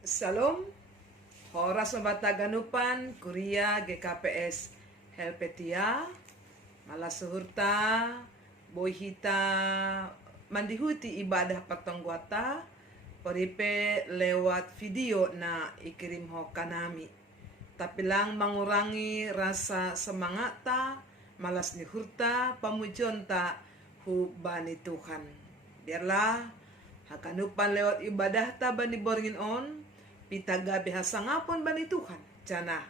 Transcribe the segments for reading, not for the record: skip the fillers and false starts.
Salom, Horas Ganupan, Kuria, GKPS, Helpetia, Malasuhurta, Boyhita, Mandihuti ibadah patonggwata, Poripe lewat video na ikirim ho kanami. Tapi lang mengurangi rasa semangat ta, malas ni hurta, pamujon ta, hubani Tuhan. Biarlah hakanupan lewat ibadah ta bani boringin on, pitaga behasa ngapon bani Tuhan. Jana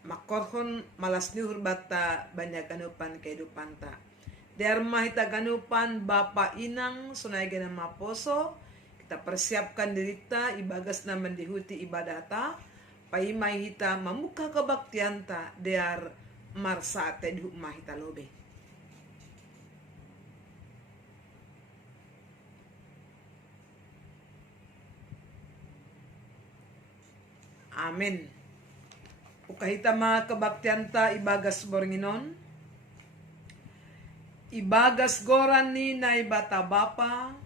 makorhon malas ni hurbata banyak kanupan kehidupan ta. Derma hita kanupan bapa inang sunai gena maposo, kita persiapkan diri ta ibagas na mendihuti ibadah ta, paimai hita mamuka kebaktian ta dear marsa te di hukmah hita lobe. Amin. Ukahita mga kebaktian ta ibagas boringinon, ibagas goran ni na ibata bapa,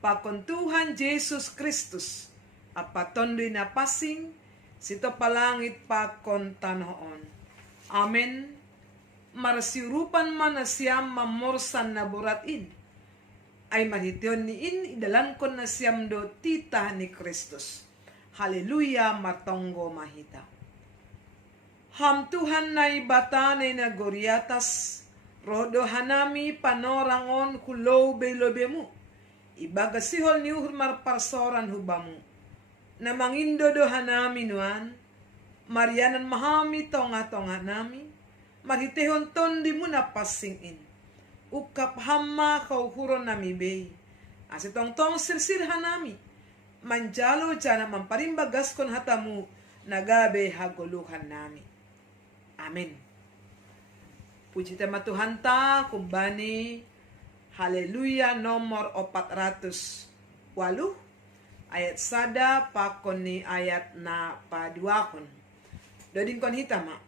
pakon Tuhan Yesus Kristus, apatondoy na pasing, sito palangit pakon tanoon. Amen. Marasirupan man na siyam mamorsan na buratin, ay manityon ni idalan kon na siyam do tita ni Kristus. Haleluya, martonggo mahita. Ham Tuhan na ibatanay na goriatas, rodo hanami panorangon kulow belobe mo. Ibagasihol ni uhur parsoran hubamu. Na mangindo do hanami nuan, marianan mahami tonga-tonga nami, marhitehon tondi mo na pasingin. Ukap hamma kauhuron nami bay. Asitong tong sirsir hanami. Manjalo jana mamparimbagas kon hatamu nagabe haguluhan nami. Amen. Puji tema Tuhan ta kumbani haleluya nomor 408 ayat sada pakon ni ayat na paduakon. Doding kon hitama.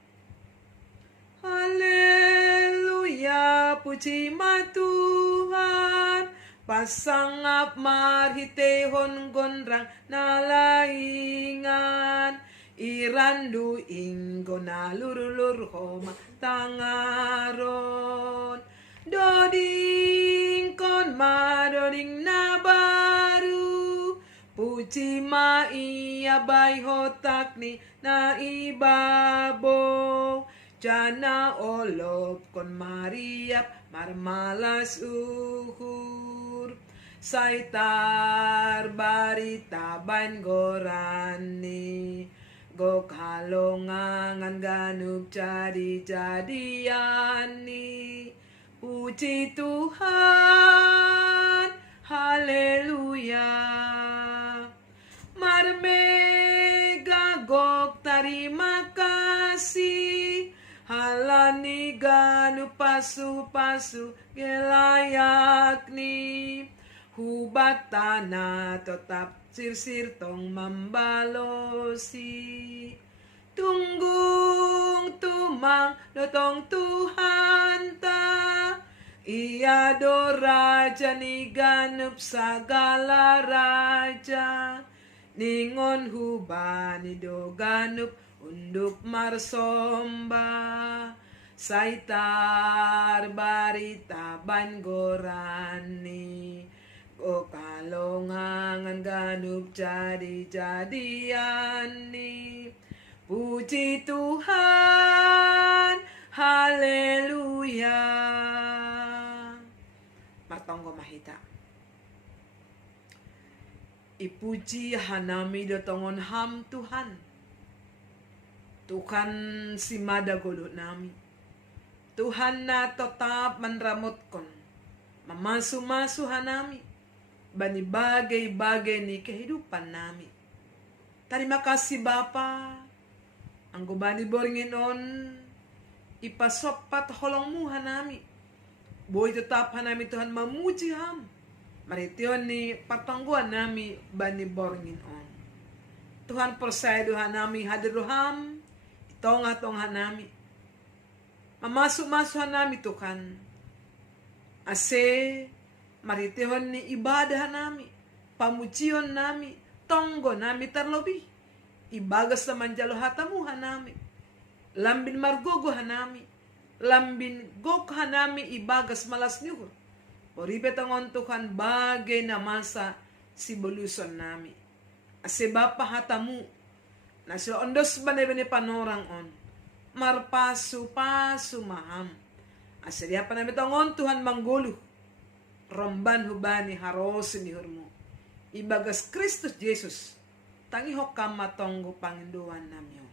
Haleluya puji ma Tuhan, pasangap marhitehon gondrang nalaingan, irandu inggo nalurulur homa tangaron, doding kon madoding na baru, puji ma iya bay hotak ni na ibabo, jana olop kon mariap marmalas uhur, saitar barita ban gorani, go kalongangan ganub jadi-jadiani. Puji Tuhan, haleluya. Marmega gok terima kasih, halani ganu pasu-pasu gelayak ni, hubat tanah tetap sir-sir tong membalosi, tunggung tumang dotong Tuhan ta, ia do raja ni ganup sagala raja, ningon hubani do ganup unduk marsomba, saitar barita ban gorani, o kalongangan ganup jadi-jadiani. Puji Tuhan, haleluya. Martonggo mahita. Ipuji hanami dotongon ham Tuhan. Tuhan si madagolo nami. Tuhan na tetap menramotkon, mamasu-masu hanami, bani bagay-bagay ni kehidupan nami. Terima kasih Bapa, ang gubani boringin on, ipasopat holongmu hanami. Boy tetap hanami Tuhan mamuji ham, maritiyon ni patangguan nami bani boringin on. Tuhan persaya doha nami hadiruham, tonga-tonga nami. Mamasuk-masuk nami Tuhan. Ase maritihon ni ibadah nami, pamujion nami, tonggo nami terlebih. ibagas na manjalo hatamu hanami, lambin margogo hanami, lambin gok hanami ibagas malas nyuhur. Oripe tangon Tuhan bagay na masa si boluson nami. Ase bapa hatamu, na sila ondos bane-bane panorang on, marpasu-pasu maham. Ase dia panami tangon Tuhan mangguluh, romban hubani harosin nihurmu. Ibagas Kristus Yesus, tangi hokam matonggo panginduan namyo.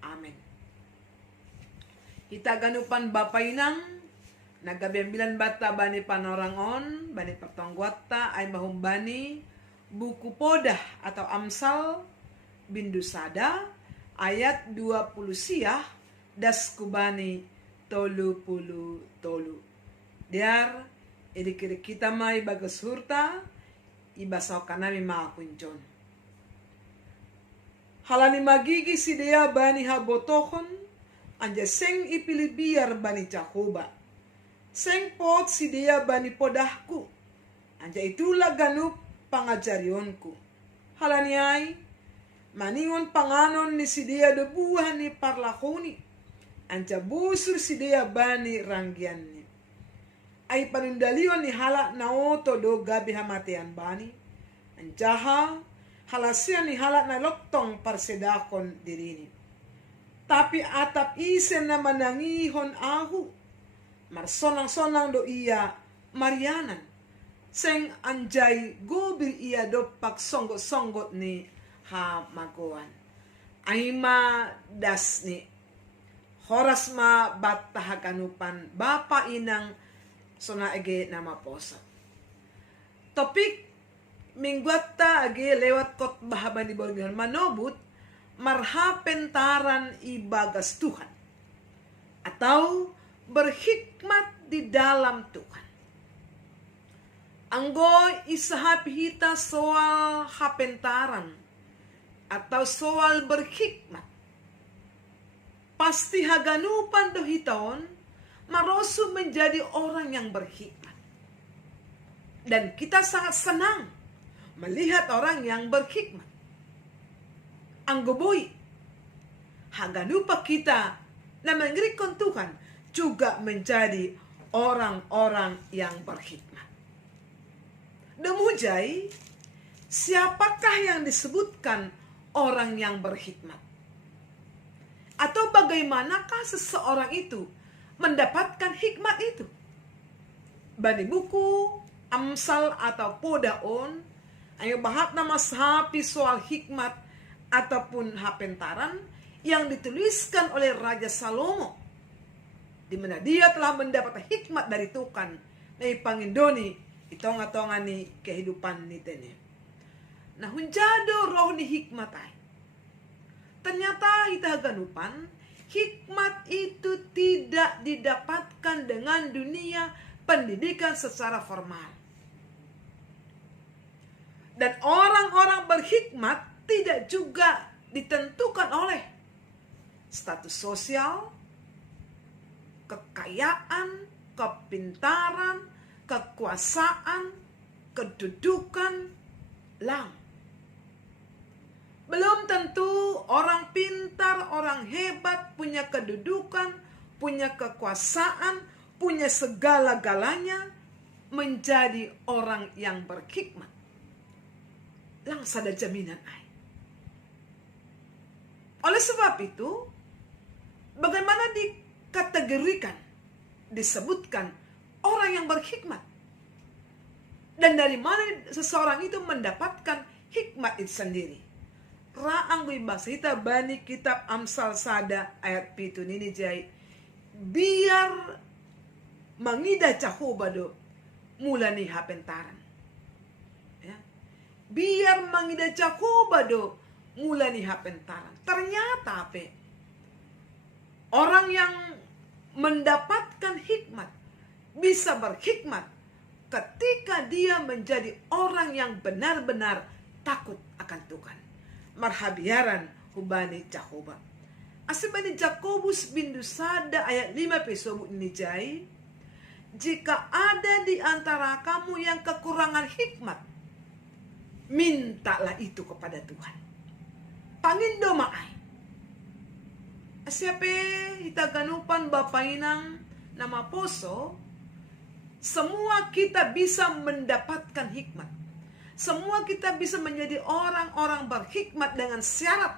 Amen. Itaganupan bapainang, nagabiambilan bata bani panorangon, bani patonggwata ay mahumbani, buku podah atau Amsal Bindusada, ayat 20 siah, das kubani tolu. Diar, kiri kita may bagas hurta, ibasaw ka namin mga kunjon. Halani magigi si Dea bani habotohon, anja seng ipilibiar bani Jakoba. Seng pot si Dea bani podahku, anja itulah ganup pangajarionku. Halani ay, maningon panganon ni si Dea debuah ni parlahoni, anja busur si Dea bani ranggian ni. Ay panundalion ni hala naoto do gabi hamatean bani, anjaha halasian ni hala na loktong parsedakon dirini. Tapi atap isen na manangihon ahu, marsonang-sonang do iya Marianan, seng anjay gobir iya do pagsonggot-songgot ni ha magoan. Ay ma das ni, horas ma batahaganupan, bapa inang sona age nama posa. Topik mingguata age lewat kot bahaban di bawah manobut marhapentaran ibagas Tuhan atau berhikmat di dalam Tuhan. Anggo isahapihita soal hapentaran atau soal berhikmat. Pasti haganupan do hiton marosu menjadi orang yang berhikmat. Dan kita sangat senang melihat orang yang berhikmat. Anggoboy, haganupa kita na mengrikon Tuhan juga menjadi orang-orang yang berhikmat. Demujai, siapakah yang disebutkan orang yang berhikmat? Atau bagaimanakah seseorang itu mendapatkan hikmat itu? Bani buku Amsal atau Podaon ayo bahat nama sahapi soal hikmat ataupun hapentaran yang dituliskan oleh Raja Salomo, di mana dia telah mendapat hikmat dari Tuhan dari pangindoni itonga-tongani kehidupan nitene. Nah hunjado roh ni hikmat ay. Ternyata kita ganupan hikmat itu tidak didapatkan dengan dunia pendidikan secara formal. Dan orang-orang berhikmat tidak juga ditentukan oleh status sosial, kekayaan, kepintaran, kekuasaan, kedudukan, lang. Belum tentu orang pintar, orang hebat, punya kedudukan, punya kekuasaan, punya segala-galanya menjadi orang yang berhikmat. Langsung ada jaminan ay. Oleh sebab itu, bagaimana dikategorikan, disebutkan orang yang berhikmat? Dan dari mana seseorang itu mendapatkan hikmat itu sendiri? Raang gue basita bani kitab Amsal Sada ayat pitu nini jai. Biar mangida cahobado mula ni hapentaran. Ya. Biar mangida cahobado mula ni hapentaran. Ternyata apa? Orang yang mendapatkan hikmat bisa berhikmat ketika dia menjadi orang yang benar-benar takut akan Tuhan. Marhabiaran hubani Jakoba. Asibani Jakobus Bindusada ayat 5 pesobut nijai. Jika ada di antara kamu yang kekurangan hikmat, mintalah itu kepada Tuhan. pangindo maay. Asyape itaganupan bapainang nama poso, semua kita bisa mendapatkan hikmat. Semua kita bisa menjadi orang-orang berhikmat dengan syarat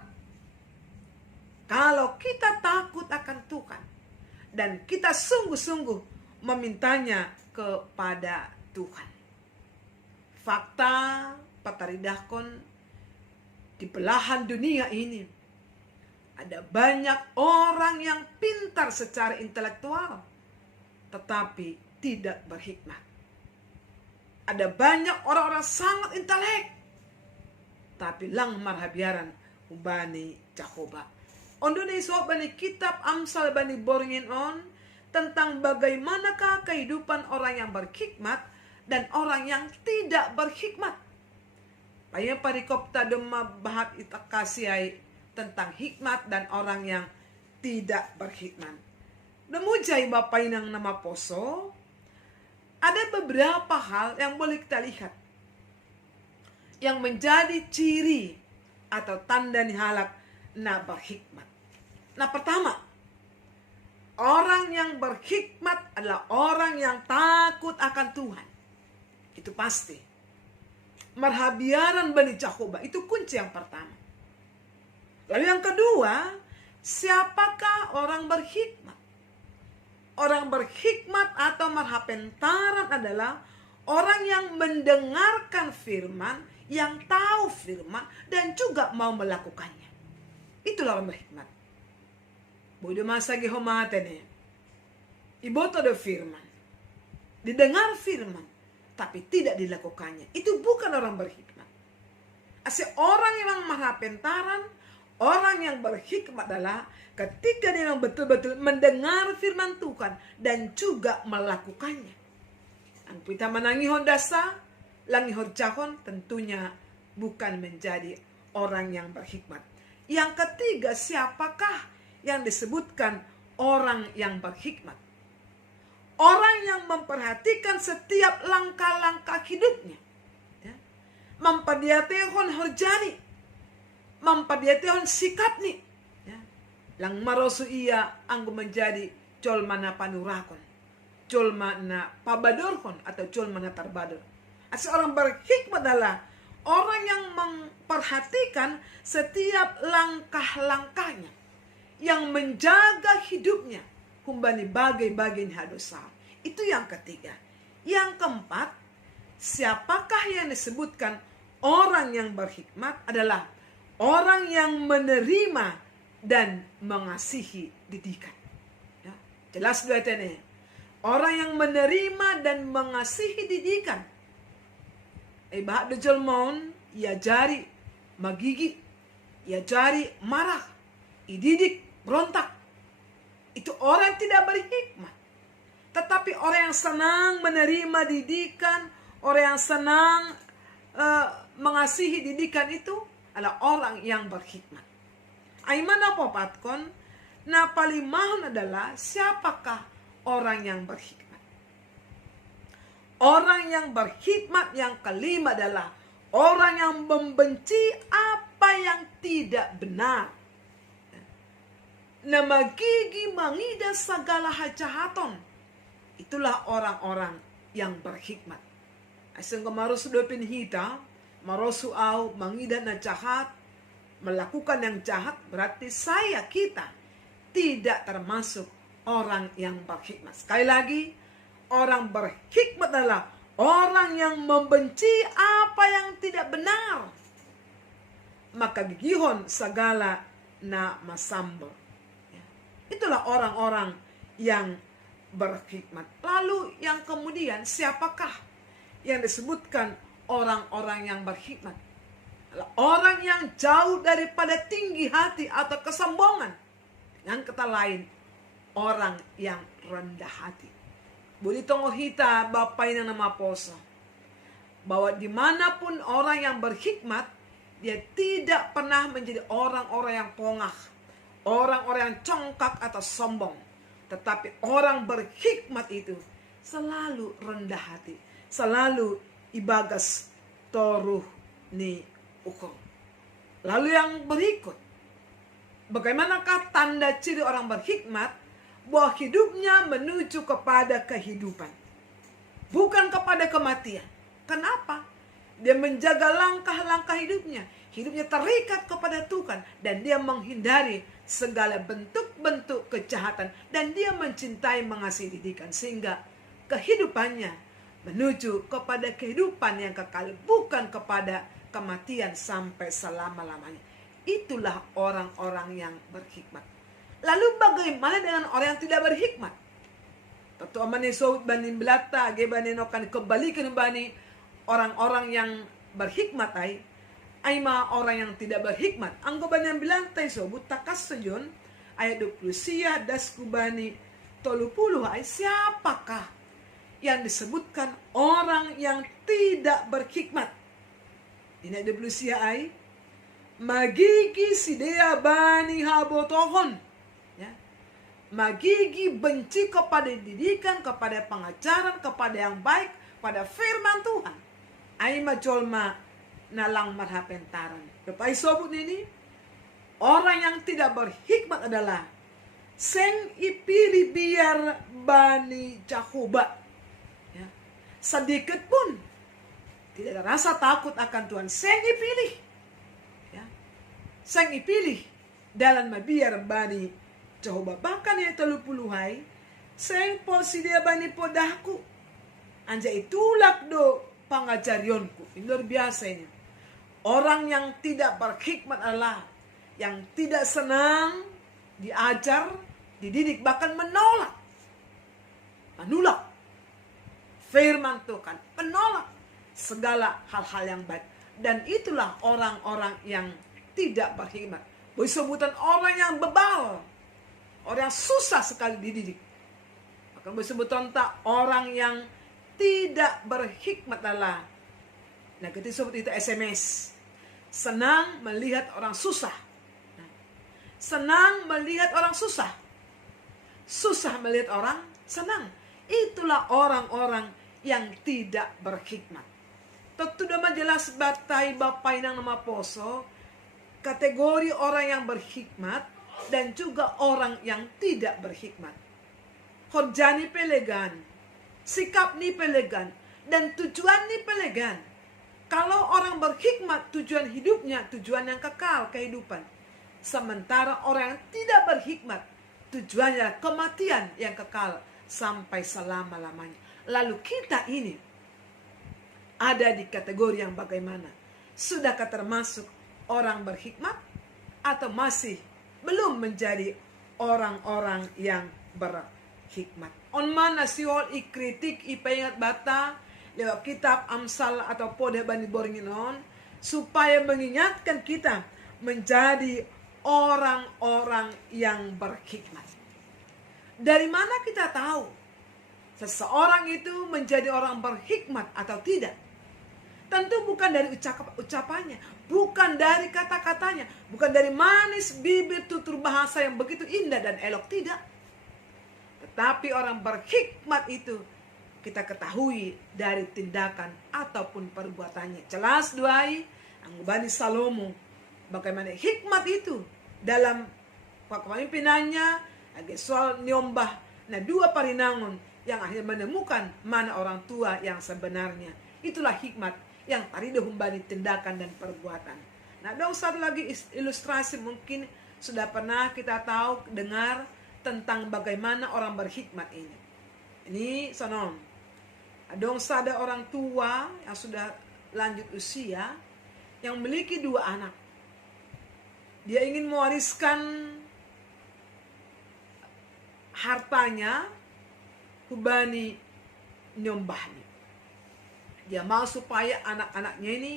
kalau kita takut akan Tuhan dan kita sungguh-sungguh memintanya kepada Tuhan. Fakta pataridahkon di belahan dunia ini ada banyak orang yang pintar secara intelektual tetapi tidak berhikmat. Ada banyak orang-orang sangat intelek tapi lang marhabiaran ubani Jehovah. Ondo ni so bani kitab Amsal bani boringin on tentang bagaimanakah kehidupan orang yang berhikmat dan orang yang tidak berhikmat. Paya parikop tadema bahat itakasiai tentang hikmat dan orang yang tidak berhikmat. Demujai bapak inang nama poso, ada beberapa hal yang boleh kita lihat yang menjadi ciri atau tanda nihalak na berhikmat. Nah, pertama, orang yang berhikmat adalah orang yang takut akan Tuhan. Itu pasti. Marhabiaran bani Jehovah itu kunci yang pertama. Lalu yang kedua, siapakah orang berhikmat? Orang berhikmat atau marhapentaran adalah orang yang mendengarkan firman, yang tahu firman, dan juga mau melakukannya. Itulah orang berhikmat. Bodo masa gihomate iboto do firman. Didengar firman, tapi tidak dilakukannya. Itu bukan orang berhikmat. Asli orang yang marhapentaran, orang yang berhikmat adalah ketika dia betul-betul mendengar firman Tuhan dan juga melakukannya. Ang kita manangihon dasa, langihon cahon tentunya bukan menjadi orang yang berhikmat. Yang ketiga, siapakah yang disebutkan orang yang berhikmat? Orang yang memperhatikan setiap langkah-langkah hidupnya. Ya. Memperhatikan horjani. Memperhatikan sikap nih. Ya. Lang marosu iya anggo menjadi col mana panurakon. Col mana pabadorkon atau col mana tarbador. Asal orang berhikmat adalah orang yang memperhatikan setiap langkah-langkahnya. Yang menjaga hidupnya kumbani bagai-bagai hadosa. Itu yang ketiga. Yang keempat, siapakah yang disebutkan orang yang berhikmat adalah orang yang menerima dan mengasihi didikan. Ya, jelas dua ini. Orang yang menerima dan mengasihi didikan. Bahak de jolmon, ia jari magigi, ia jari marah, ididik, berontak. Itu orang yang tidak berhikmat. Tetapi orang yang senang menerima didikan, orang yang senang mengasihi didikan itu adalah orang yang berhikmat. Aimana popatkon, na palimahon adalah siapakah orang yang berhikmat. Orang yang berhikmat yang kelima adalah orang yang membenci apa yang tidak benar. Nama gigi mangida segala hajahaton. Itulah orang-orang yang berhikmat. Asing kemarusu dopin hita, marosu au mangida na jahat, melakukan yang jahat, berarti kita tidak termasuk orang yang berhikmat. Sekali lagi, orang berhikmat adalah orang yang membenci apa yang tidak benar. Maka gigihon segala na masambor. Itulah orang-orang yang berhikmat. Lalu yang kemudian siapakah yang disebutkan orang-orang yang berhikmat? Orang yang jauh daripada tinggi hati atau kesombongan. Dengan kata lain, orang yang rendah hati. Boleh tongo hita bapak yang nama poso. Bahwa dimanapun orang yang berhikmat, dia tidak pernah menjadi orang-orang yang pongah. Orang-orang yang congkak atau sombong. Tetapi orang berhikmat itu selalu rendah hati. Selalu ibagas toruh ni ukur. Lalu yang berikut, bagaimanakah tanda ciri orang berhikmat? Bahwa hidupnya menuju kepada kehidupan, bukan kepada kematian. Kenapa? Dia menjaga langkah-langkah hidupnya. Hidupnya terikat kepada Tuhan. Dan dia menghindari segala bentuk-bentuk kejahatan. Dan dia mencintai, mengasihi didikan. Sehingga kehidupannya menuju kepada kehidupan yang kekal, bukan kepada kematian sampai selama-lamanya. Itulah orang-orang yang berhikmat. Lalu bagaimana dengan orang yang tidak berhikmat? Tentu amane so bani belata ge bani nokan kebalikan bani orang-orang yang berhikmat ay ma orang yang tidak berhikmat. Anggo bani yang belantai so butakas sejon ayat 20 sia das kubani 30 ay siapakah yang disebutkan orang yang tidak berhikmat? Ini 20 sia ay magigi sidea bani habotohon. Magigi benci kepada didikan, kepada pengajaran, kepada yang baik, pada firman Tuhan. Aima jolma nalang marhapentaran. Kepai sobut ini, orang yang tidak berhikmat adalah seng ipili biar bani Jakoba. Ya. Sedikit pun tidak ada rasa takut akan Tuhan. Seng ipilih. Ya. Seng ipilih dalam mabiar bani Jehovah. Bahkan yang 30 hai seng po si dia bani podahku anja itulak do pangajarionku. Ini luar biasa ini. Orang yang tidak berhikmat adalah yang tidak senang diajar, dididik, bahkan menolak firman Tuhan, menolak segala hal-hal yang baik. Dan itulah orang-orang yang tidak berhikmat. Sebutan orang yang bebal, orang yang susah sekali dididik. Akan disebut tentang orang yang tidak berhikmat adalah, nah kita sebut itu SMS. Senang melihat orang susah. Senang melihat orang susah. Susah melihat orang senang. Itulah orang-orang yang tidak berhikmat. Tentu dah jelas batai bapai nang nama poso. Kategori orang yang berhikmat dan juga orang yang tidak berhikmat. Horjani pelegan, sikap ni pelegan, dan tujuan ni pelegan. Kalau orang berhikmat, tujuan hidupnya tujuan yang kekal, kehidupan. Sementara orang yang tidak berhikmat, tujuannya kematian yang kekal sampai selama-lamanya. Lalu kita ini ada di kategori yang bagaimana? Sudahkah termasuk orang berhikmat atau masih belum menjadi orang-orang yang berhikmat? On mana siol ikritik ipaingat bata lewat kitab Amsal atau pode bani boringinon supaya mengingatkan kita menjadi orang-orang yang berhikmat. Dari mana kita tahu seseorang itu menjadi orang berhikmat atau tidak? Tentu bukan dari ucapannya, bukan dari kata-katanya, bukan dari manis bibir tutur bahasa yang begitu indah dan elok, tidak. Tetapi orang berhikmat itu kita ketahui dari tindakan ataupun perbuatannya. Jelas duai Anggubani Salomo bagaimana hikmat itu dalam kepemimpinannya agak soal nyombah nah dua parinangon yang akhirnya menemukan mana orang tua yang sebenarnya. Itulah hikmat yang tadi humbani tindakan dan perbuatan. Nah, ada satu lagi ilustrasi mungkin sudah pernah kita tahu dengar tentang bagaimana orang berhikmat ini. Ini sonon. Ada orang tua yang sudah lanjut usia yang memiliki 2 anak. Dia ingin mewariskan hartanya hubani nyombahnya. Dia mau supaya anak-anaknya ini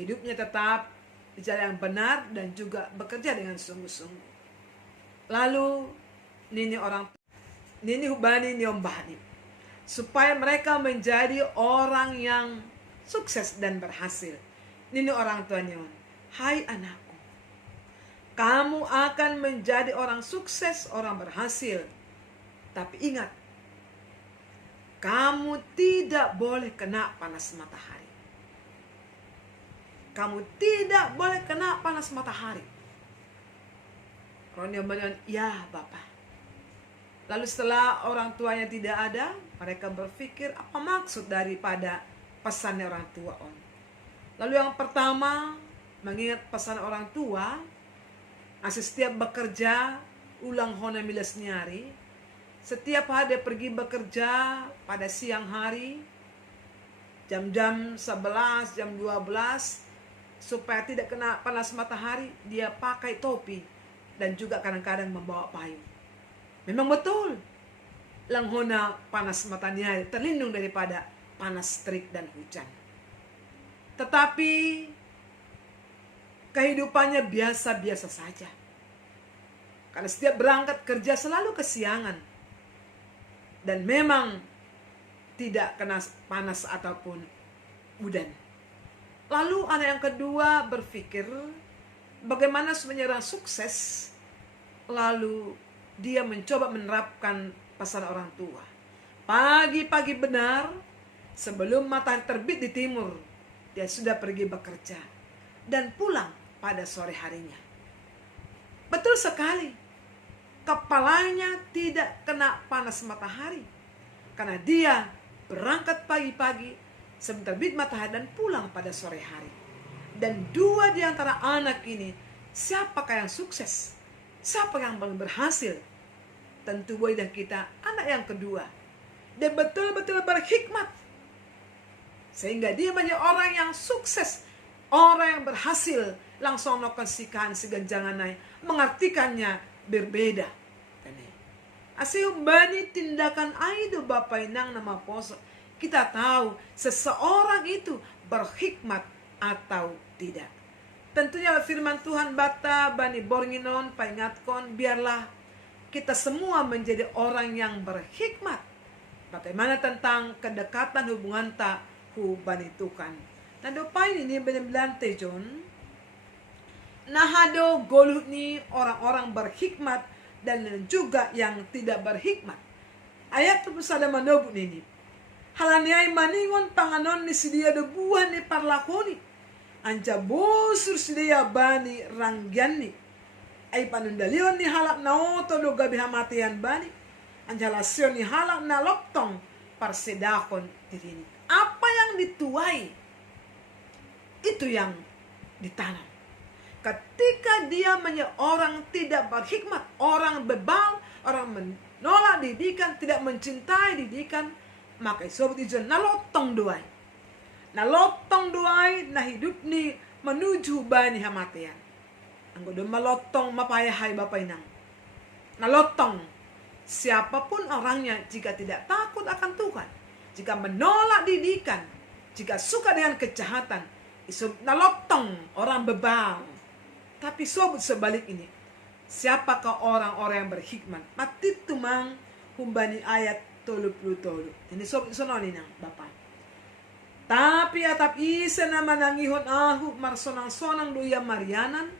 hidupnya tetap di jalan yang benar dan juga bekerja dengan sungguh-sungguh. Lalu nini hubani nyombahni supaya mereka menjadi orang yang sukses dan berhasil. Nini orang tuanya, hai anakku, kamu akan menjadi orang sukses, orang berhasil. Tapi ingat, kamu tidak boleh kena panas matahari. kamu tidak boleh kena panas matahari. Orang yang bilang, ya Bapak. Lalu setelah orang tuanya tidak ada, mereka berpikir apa maksud daripada pesannya orang tua on. Lalu yang pertama, mengingat pesan orang tua, setiap bekerja ulang hona milas nyari. Setiap hari dia pergi bekerja pada siang hari, jam-jam 11, jam 12, supaya tidak kena panas matahari, dia pakai topi dan juga kadang-kadang membawa payung. Memang betul, langhona panas matahari terlindung daripada panas terik dan hujan. Tetapi kehidupannya biasa-biasa saja. Karena setiap berangkat kerja selalu kesiangan. Dan memang tidak kena panas ataupun udan. Lalu anak yang kedua berpikir bagaimana sebenarnya sukses. Lalu dia mencoba menerapkan pesan orang tua. Pagi-pagi benar, sebelum matahari terbit di timur, dia sudah pergi bekerja dan pulang pada sore harinya. Betul sekali. Kepalanya tidak kena panas matahari. Karena dia berangkat pagi-pagi sebelum terbit matahari dan pulang pada sore hari. Dan dua di antara anak ini, siapakah yang sukses? Siapa yang paling berhasil? Tentu boy dan kita, anak yang kedua. Dia betul-betul berhikmat. Sehingga dia banyak orang yang sukses. Orang yang berhasil langsung melakukan sikahan seganjangan naik. Mengartikannya berbeda. Asal bani tindakan aido Bapak Inang nama poso. Kita tahu seseorang itu berhikmat atau tidak. Tentunya firman Tuhan bata bani bornginon paingatkon biarlah kita semua menjadi orang yang berhikmat. Bagaimana tentang kedekatan hubungan tak bani Tuhan. Nah dopain ini benar-benar tejon. Nahado goluh ni orang-orang berhikmat dan juga yang tidak berhikmat. Ayat terbesar manobut ini. Halaniai maningon panganon ni sidia debuhan ni parlakoni. Anja bosur sidia bani ranggian ni. Ay panundalion ni halak na oto do gabi hamatian bani. Anja lasyon ni halak na loktong parsedakon diri ni. Apa yang dituai, itu yang ditanam. Ketika dia menjadi orang tidak berhikmat, orang bebal, orang menolak didikan, tidak mencintai didikan, maka sobat ijon nalotong duai. Nalotong duai na hidup ni menuju bani hamatian. Anggo do malotong mapayahai Bapak Inang. Nalotong siapapun orangnya jika tidak takut akan Tuhan, jika menolak didikan, jika suka dengan kejahatan, iso nalotong orang bebal. Tapi sobat sebalik ini, siapakah orang-orang yang berhikmat? Mati tumang humbani ayat 30. Ini sobat sononin yang Bapak. Tapi atap isa na manangihon ahu marsonang-sonang doya marianan,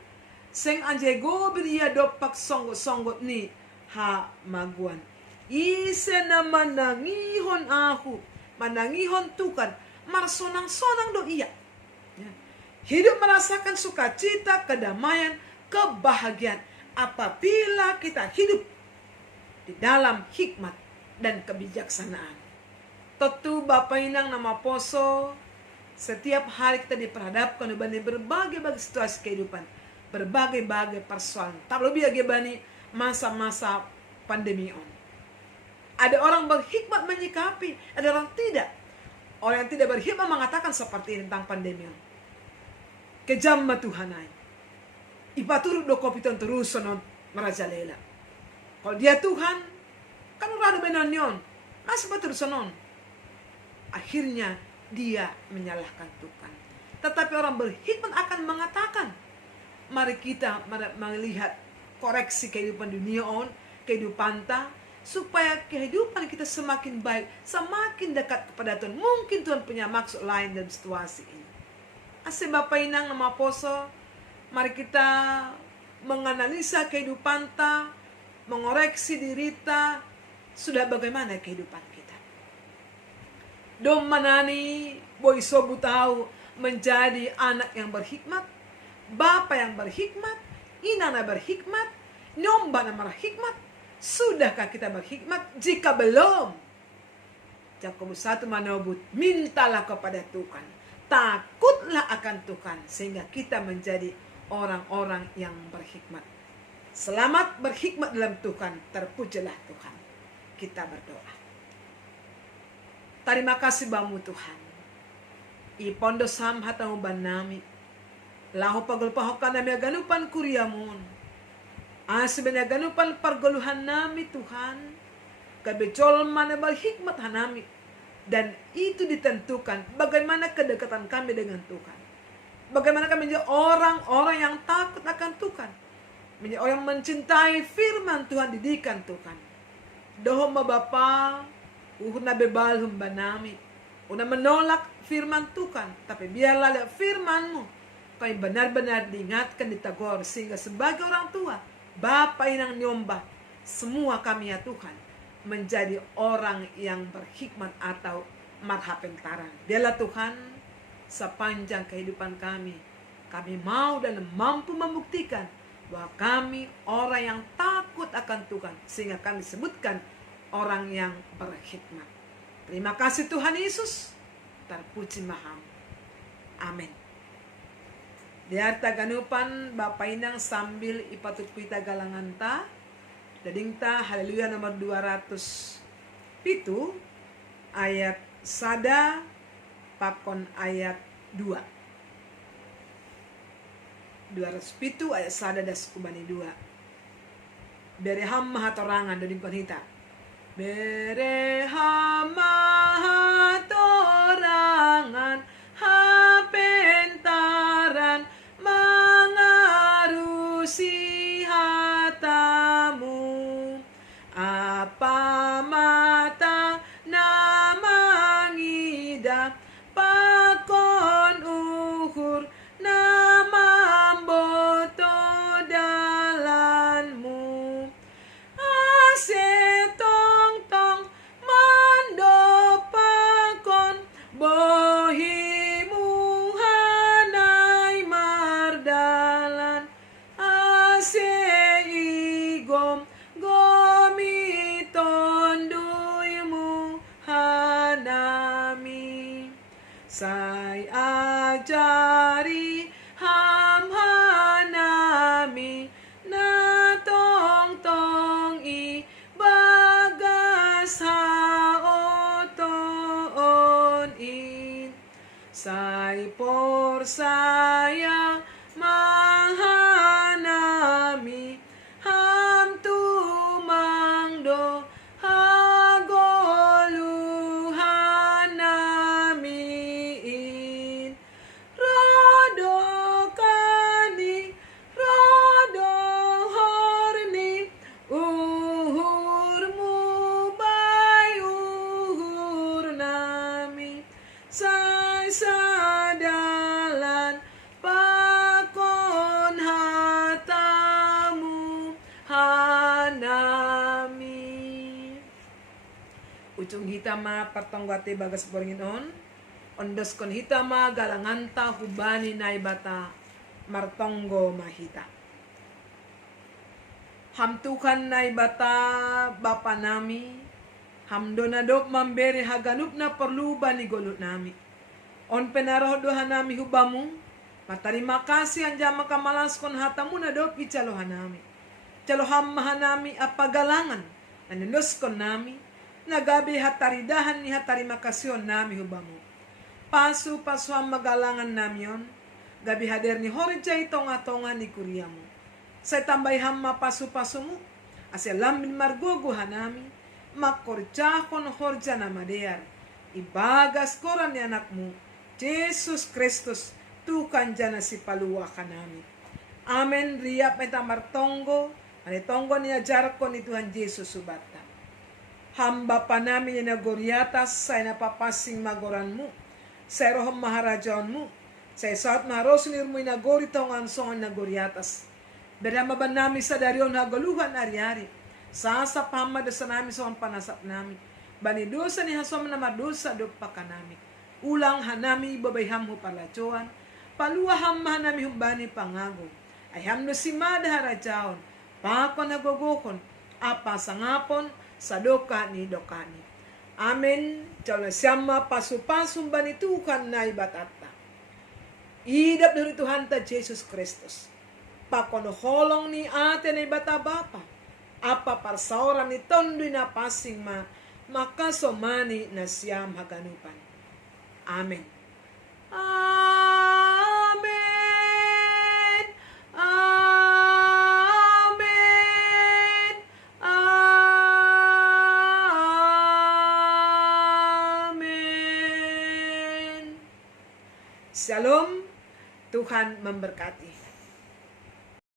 seng anjay gobir iya dopak songgot-songgot ni ha maguan. Isa na manangihon ahu, manangihon tukan, marsonang-sonang do iya. Hidup merasakan sukacita, kedamaian, kebahagiaan apabila kita hidup di dalam hikmat dan kebijaksanaan. Tentu Bapak Inang nama poso, setiap hari kita diperhadapkan dengan berbagai situasi kehidupan, berbagai persoalan. Tak lebih bagi masa-masa pandemi on. Ada orang berhikmat menyikapi, ada orang tidak. Orang yang tidak berhikmat mengatakan seperti ini tentang pandemi on. Kejam Tuhanai. Ipaturut do kopiton terus sonon merajalela. Kalau dia Tuhan, kan urado benanion. Masih betul sonon. Akhirnya dia menyalahkan Tuhan. Tetapi orang berhikmat akan mengatakan, mari kita melihat koreksi kehidupan dunia on, kehidupan ta, supaya kehidupan kita semakin baik, semakin dekat kepada Tuhan. Mungkin Tuhan punya maksud lain dalam situasi ini. Asal Bapak Inang nama poso, mari kita menganalisa kehidupan ta, mengoreksi diri ta, sudah bagaimana kehidupan kita. Dom manani boy sobu tahu menjadi anak yang berhikmat, bapa yang berhikmat, inana berhikmat, nyomba na berhikmat. Sudahkah kita berhikmat? Jika belum, Yakobus 1 menobut, mintalah kepada Tuhan, takutlah akan Tuhan, sehingga kita menjadi orang-orang yang berhikmat. Selamat berhikmat dalam Tuhan, terpujilah Tuhan. Kita berdoa. Terima kasih bamu Tuhan. I pondo sam hatamu banami. Laho pagulpahokan nami aganupan kuriamun. Asibin aganupan pargoluhan nami Tuhan. Kabecol mana berhikmat hanami. Dan itu ditentukan bagaimana kedekatan kami dengan Tuhan. Bagaimana kami menjadi orang-orang yang takut akan Tuhan. Menjadi orang yang mencintai firman Tuhan, didikan Tuhan. Dohom Bapa, uhuna bebal humba nami. Una menolak firman Tuhan, tapi biarlah lihat firman-Mu kami benar-benar diingatkan, ditegur, sehingga sebagai orang tua, Bapa inang nyomba, semua kami ya Tuhan menjadi orang yang berhikmat atau marhapentarang. Dialah Tuhan, sepanjang kehidupan kami mau dan mampu membuktikan bahwa kami orang yang takut akan Tuhan, sehingga kami sebutkan orang yang berhikmat. Terima kasih Tuhan Yesus, terpuji maham. Amin. Di harta ganupan Bapak Inang sambil ipatut kita galangan ta, dadingta haleluya nomor 200 pitu ayat sada pakon ayat 2. 200 pitu ayat sada das kubani 2. Bereham mahatorangan dading konhita. Bereham mahatorangan hapentaran mangarusi hatamu, apa mata namangida pakon uhur namamboto dalanmu, asetong tong mando pakon bohimu hanai mardalan, aseigom gomitonduymu hanami, say ajari ham hanami na tong i bagas haoton in, say por saya mahanami ham tumangdo hagoluhan namiin, rodo kani rodo horni uhurmu bay uhur nami, say sadalan pakon hatamu hanami. Ujung hitama partonggate bagas boringinon, ondos kon hitama galanganta hubani naibata martonggo mahita. Hamtukan naibata bapa nami, hamdonadop mamberi haganup na perluban ni golut nami. On penaroh doha nami hubamu, matarima kasih anjama kamalas kon hatamu nadop icalohan nami. Caloham mahanami apagalangan, nanindos kon nami, nagabi hataridahan ni hatarima kasyon nami hubamu. Pasu ham magalangan namion, gabi hader ni horja itonga-tonga ni kuriamu. Say tambay hamma pasu-pasumu, asya lambin margogo hanami, makorja kon horja na madear, ibagas koran ni anakmu, Jesus Kristus, tukan jana si paluwa kanami. Amen, riap meta martonggo, tonggo ni ajar ko ni Tuhan Yesus subata. Hamba pa namin na goriatas sa napapasing magoranmu, sa rohom maharajaonmu, sa isaot maharosunir mo inagori tongan songan na goriatas. Berama ba namin sa darion hagaluhan ari-ari, sa pamada sa namin songan panasap namin, banidosa ni hasom na madosa do pa kanami. Ulang hanami babayham hu palacuan. Paluaham hanami humbani pangago. Ayham no simada harajaon. Pakon nagogokon. Apa sangapon sadoka ni dokani. Amen. Jalo siyama pasupasum banitukan na ibatata. Idap dari Tuhan ta Jesus Kristus. Pakonoholong ni ate na ibata bapa. Apa parsauran ni tondo na pasing makasomani na siyam haganupan. Amen. Amen. Amen. Amen. Shalom. Tuhan memberkati.